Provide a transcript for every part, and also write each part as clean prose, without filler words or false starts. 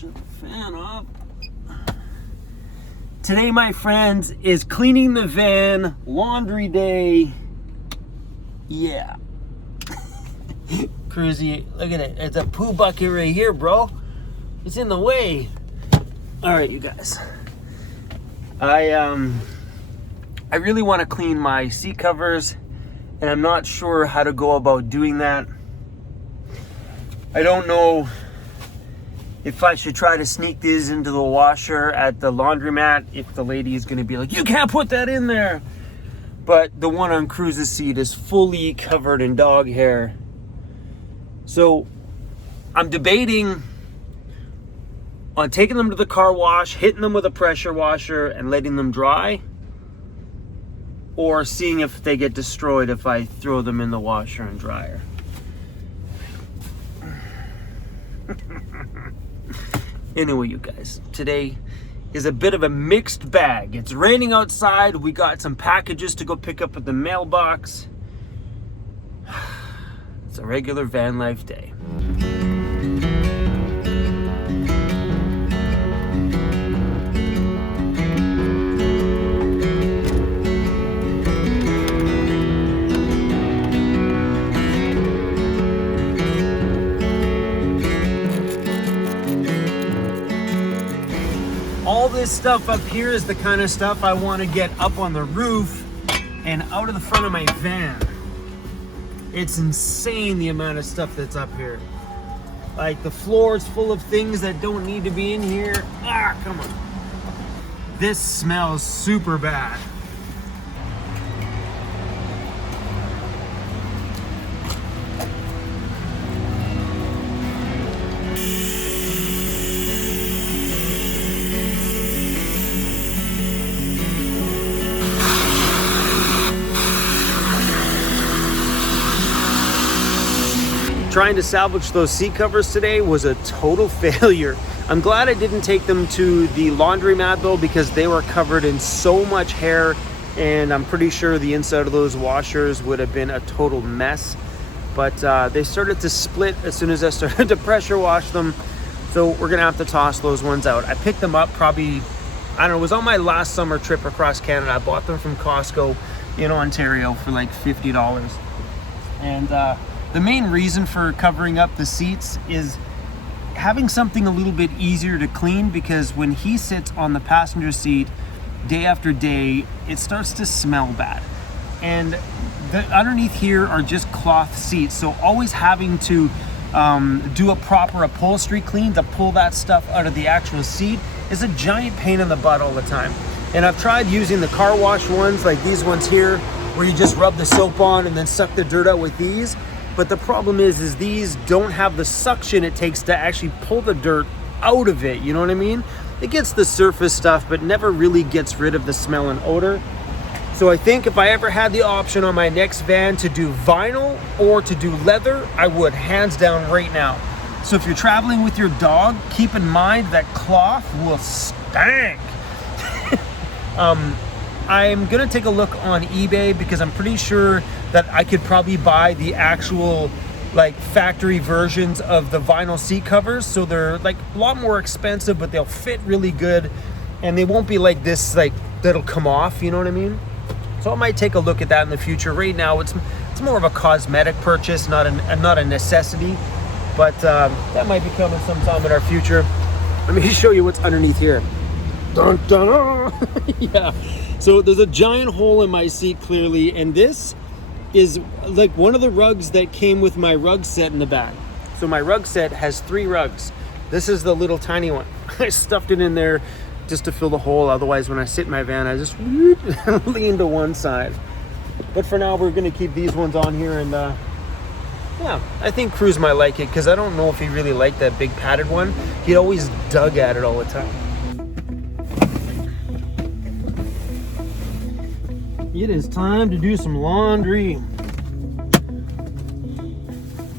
shut the fan off. Today, my friends, is cleaning the van, laundry day. Yeah. CRUZ, look at it. It's a poo bucket right here, bro. It's in the way. All right, you guys. I really want to clean my seat covers, and I'm not sure how to go about doing that. I don't know if I should try to sneak these into the washer at the laundromat, if the lady is going to be like, you can't put that in there. But the one on CRUZ's seat is fully covered in dog hair. So I'm debating on taking them to the car wash, hitting them with a pressure washer and letting them dry, or seeing if they get destroyed if I throw them in the washer and dryer. Anyway, you guys, today is a bit of a mixed bag. It's raining outside. We got some packages to go pick up at the mailbox. It's a regular van life day. All this stuff up here is the kind of stuff I want to get up on the roof and out of the front of my van. It's insane the amount of stuff that's up here. Like the floor is full of things that don't need to be in here. Ah, come on. This smells super bad. Trying to salvage those seat covers today was a total failure. I'm glad I didn't take them to the laundromat though, because they were covered in so much hair, and I'm pretty sure the inside of those washers would have been a total mess. But they started to split as soon as I started to pressure wash them. So we're gonna have to toss those ones out. I picked them up probably, I don't know, it was on my last summer trip across Canada. I bought them from Costco in Ontario for like $50. And the main reason for covering up the seats is having something a little bit easier to clean, because when he sits on the passenger seat day after day, it starts to smell bad. And the underneath here are just cloth seats, so always having to do a proper upholstery clean to pull that stuff out of the actual seat is a giant pain in the butt all the time. And I've tried using the car wash ones, like these ones here, where you just rub the soap on and then suck the dirt out with these. But the problem is these don't have the suction it takes to actually pull the dirt out of it, you know what I mean? It gets the surface stuff, but never really gets rid of the smell and odor. So I think if I ever had the option on my next van to do vinyl or to do leather, I would, hands down right now. So if you're traveling with your dog, keep in mind that cloth will stank. I'm gonna take a look on eBay, because I'm pretty sure that I could probably buy the actual like factory versions of the vinyl seat covers. So they're like a lot more expensive, but they'll fit really good, and they won't be like this, like that'll come off, you know what I mean? So I might take a look at that in the future. Right now it's more of a cosmetic purchase, not a necessity, but that might be coming sometime in our future. Let me show you what's underneath here. Dun, dun. Yeah, so there's a giant hole in my seat clearly, and this is like one of the rugs that came with my rug set in the back. So my rug set has 3 rugs. This is the little tiny one. I stuffed it in there just to fill the hole. Otherwise, when I sit in my van, I just lean to one side. But for now, we're gonna keep these ones on here, and yeah, I think CRUZ might like it, because I don't know if he really liked that big padded one. He always dug at it all the time. It is time to do some laundry.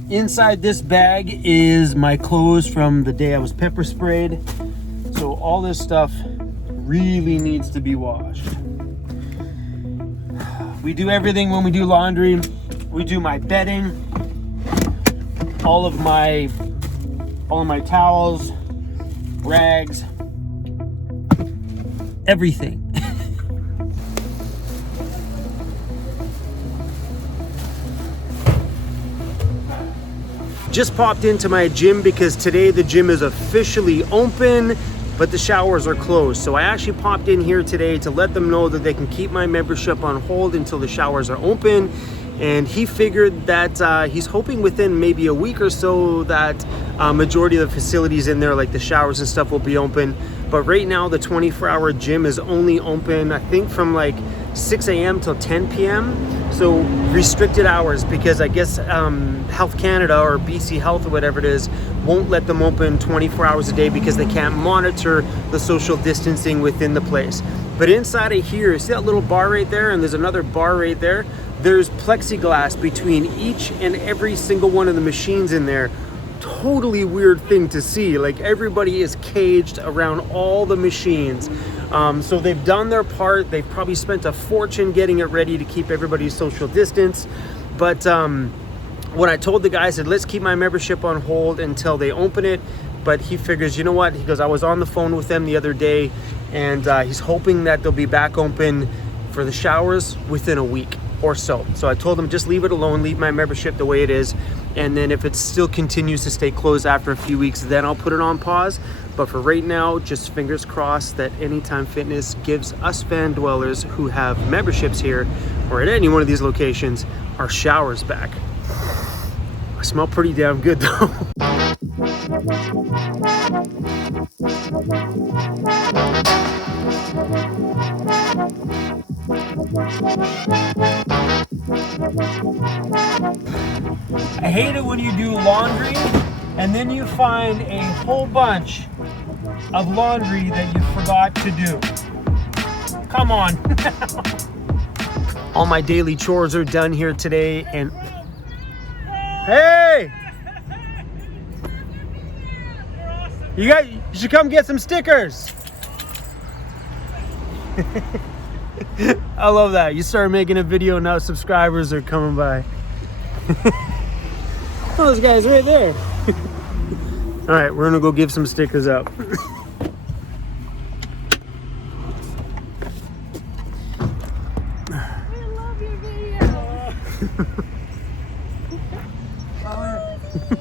Inside this bag is my clothes from the day I was pepper sprayed. So all this stuff really needs to be washed. We do everything when we do laundry. We do my bedding, all of my towels, rags, everything. Just popped into my gym because today the gym is officially open, but the showers are closed. So I actually popped in here today to let them know that they can keep my membership on hold until the showers are open. And he figured that he's hoping within maybe a week or so that majority of the facilities in there, like the showers and stuff, will be open. But right now the 24-hour gym is only open, I think, from like 6 a.m. till 10 p.m. So restricted hours, because I guess Health Canada or BC Health or whatever it is won't let them open 24 hours a day because they can't monitor the social distancing within the place. But inside of here, see that little bar right there, and there's another bar right there? There's plexiglass between each and every single one of the machines in there. Totally weird thing to see. Like, everybody is caged around all the machines. So they've done their part. They've probably spent a fortune getting it ready to keep everybody's social distance. But when I told the guy, I said, let's keep my membership on hold until they open it. But he figures, you know what? He goes, I was on the phone with them the other day, and he's hoping that they'll be back open for the showers within a week or so. So I told him, just leave it alone, leave my membership the way it is. And then if it still continues to stay closed after a few weeks, then I'll put it on pause. But for right now, just fingers crossed that Anytime Fitness gives us van dwellers who have memberships here or at any one of these locations our showers back. I smell pretty damn good though. I hate it when you do laundry and then you find a whole bunch of laundry that you forgot to do. Come on. All my daily chores are done here today, and hey! You should come get some stickers. I love that. You started making a video, now subscribers are coming by. Oh, those guys right there. All right, we're gonna go give some stickers out. I love your video.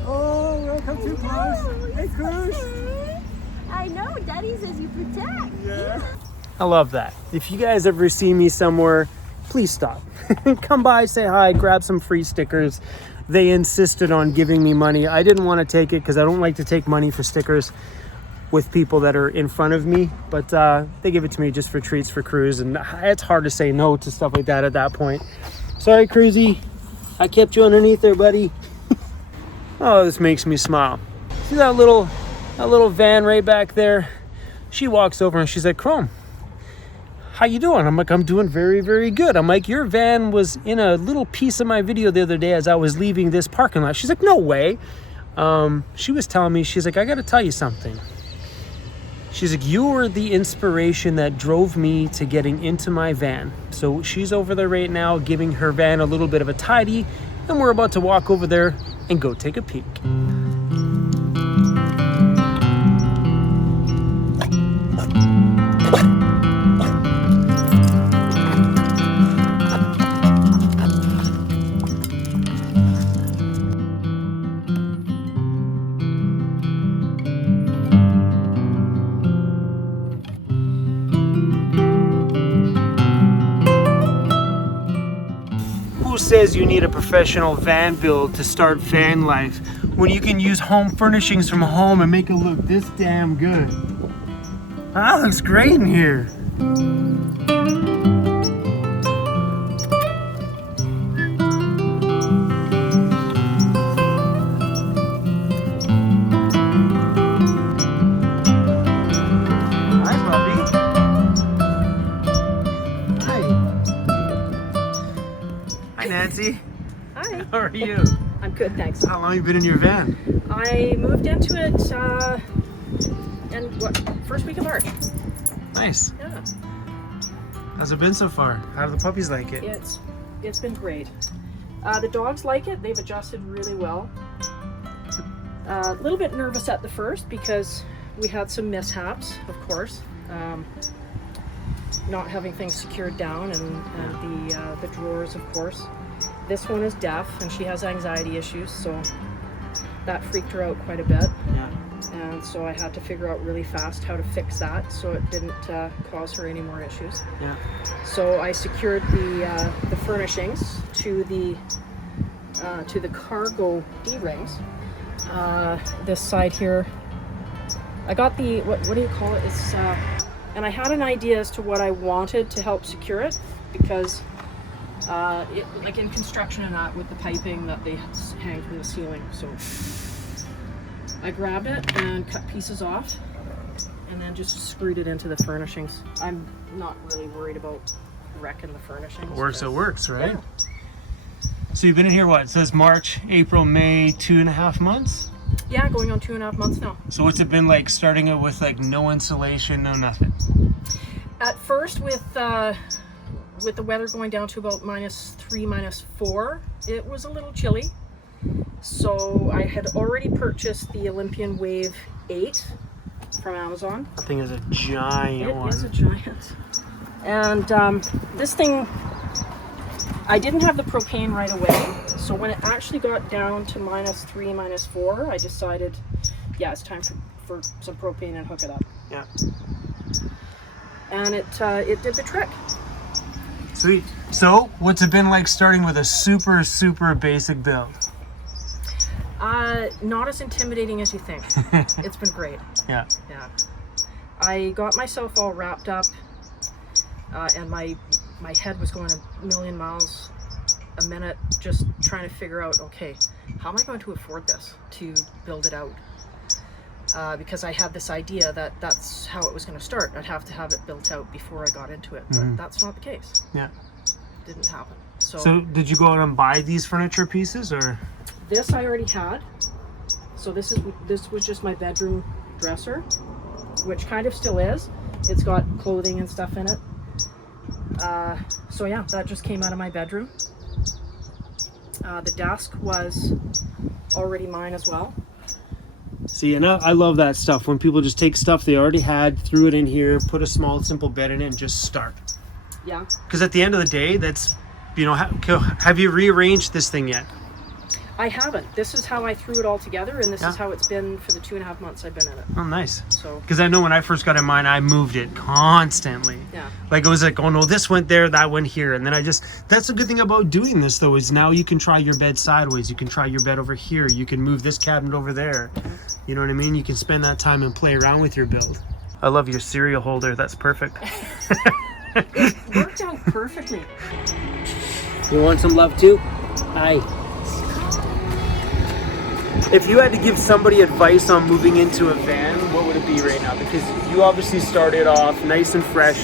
Oh, don't come too close. Hey, CRUZ. I know, Daddy says you protect. Yeah. I love that. If you guys ever see me somewhere, please stop. Come by, say hi, grab some free stickers. They insisted on giving me money. I didn't want to take it because I don't like to take money for stickers with people that are in front of me, but they give it to me just for treats for CRUZ, and it's hard to say no to stuff like that at that point. Sorry, CRUZy. I kept you underneath there, buddy. Oh, this makes me smile. See that little van right back there? She walks over and she's like, Chrome, how you doing? I'm like, I'm doing very, very good. I'm like, your van was in a little piece of my video the other day as I was leaving this parking lot. She's like, no way. She was telling me, she's like, I got to tell you something. She's like, you were the inspiration that drove me to getting into my van. So she's over there right now giving her van a little bit of a tidy, and we're about to walk over there and go take a peek. Who says you need a professional van build to start van life when you can use home furnishings from home and make it look this damn good? That looks great in here. Hi, puppy. Hi, Nancy. Hi. How are you? I'm good, thanks. How long have you been in your van? I moved into it first week of March. Nice. Yeah, How's it been so far? How do the puppies like it? it's been great. The dogs like it. They've adjusted really well. A little bit nervous at the first because we had some mishaps, of course. Not having things secured down, and the drawers, of course. This one is deaf, and she has anxiety issues, so that freaked her out quite a bit. Yeah. And so I had to figure out really fast how to fix that so it didn't cause her any more issues. Yeah. So I secured the furnishings to the cargo D-rings. This side here, I got the, what do you call it? It's and I had an idea as to what I wanted to help secure it, because like in construction and that, with the piping that they hang from the ceiling. So I grabbed it and cut pieces off and then just screwed it into the furnishings. I'm not really worried about wrecking the furnishings. It works, right? Yeah. So you've been in here, what? It says March, April, May, 2.5 months? Yeah, going on 2.5 months now. So what's it been like starting it with like no insulation, no nothing? At first, with the weather going down to about -3, -4, it was a little chilly. So I had already purchased the Olympian Wave 8 from Amazon. That thing is a giant one. It is a giant. And this thing, I didn't have the propane right away. So when it actually got down to -3, -4, I decided, yeah, it's time for some propane and hook it up. Yeah. And it did the trick. Sweet. So what's it been like starting with a super, super basic build? Not as intimidating as you think. It's been great. Yeah. Yeah. I got myself all wrapped up, and my head was going a million miles a minute, just trying to figure out, okay, how am I going to afford this to build it out? Because I had this idea that that's how it was going to start. I'd have to have it built out before I got into it, but that's not the case. Yeah. Didn't happen. So did you go out and buy these furniture pieces, or? This I already had. So this was just my bedroom dresser, which kind of still is. It's got clothing and stuff in it. So yeah, that just came out of my bedroom. The desk was already mine as well. See, and I love that stuff. When people just take stuff they already had, threw it in here, put a small, simple bed in it, and just start. Yeah. Because at the end of the day, that's, you know, have you rearranged this thing yet? I haven't. This is how I threw it all together, and this is how it's been for the 2.5 months I've been in it. Oh, nice. So. Because I know when I first got in mine, I moved it constantly. Yeah. Like it was like, oh no, this went there, that went here, and then that's the good thing about doing this though, is now you can try your bed sideways, you can try your bed over here, you can move this cabinet over there. You know what I mean? You can spend that time and play around with your build. I love your cereal holder. That's perfect. It worked out perfectly. You want some love too? Hi. If you had to give somebody advice on moving into a van, what would it be right now? Because you obviously started off nice and fresh,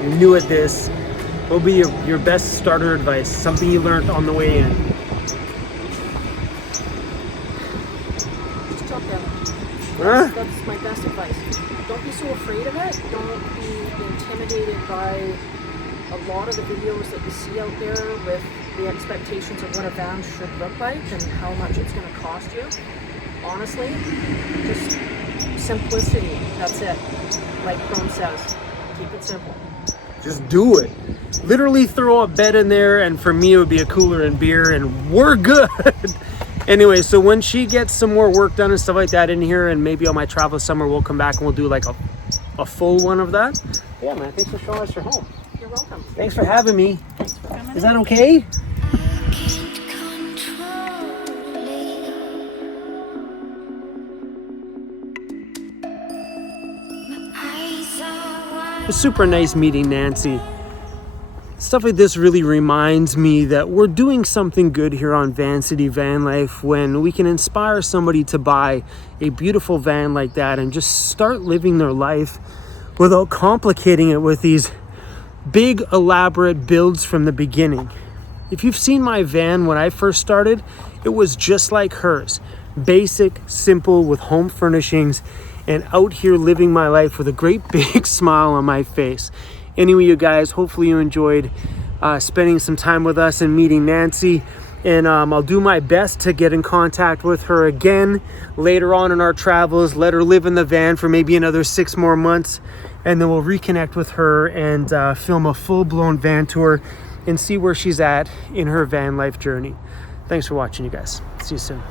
you're new at this. What would be your best starter advice? Something you learned on the way in? Just jump in. Huh? That's my best advice. Don't be so afraid of it. Don't be intimidated by a lot of the videos that you see out there with the expectations of what a van should look like and how much it's going to cost you. Honestly, just simplicity. That's it. Like Chrome says, keep it simple. Just do it. Literally throw a bed in there, and for me it would be a cooler and beer, and we're good. Anyway, so when she gets some more work done and stuff like that in here, and maybe on my travel summer, we'll come back and we'll do like a full one of that. Yeah, man, thanks for showing us your home. You're welcome. Thanks for having me. Thanks for coming. Is that okay? It was super nice meeting Nancy. Stuff like this really reminds me that we're doing something good here on Van City Van Life when we can inspire somebody to buy a beautiful van like that and just start living their life without complicating it with these big elaborate builds from the beginning. If you've seen my van when I first started, it was just like hers. Basic, simple, with home furnishings, and out here living my life with a great big smile on my face. Anyway, you guys, hopefully you enjoyed spending some time with us and meeting Nancy. And I'll do my best to get in contact with her again later on in our travels, let her live in the van for maybe another 6 more months, and then we'll reconnect with her and film a full-blown van tour and see where she's at in her van life journey. Thanks for watching, you guys. See you soon.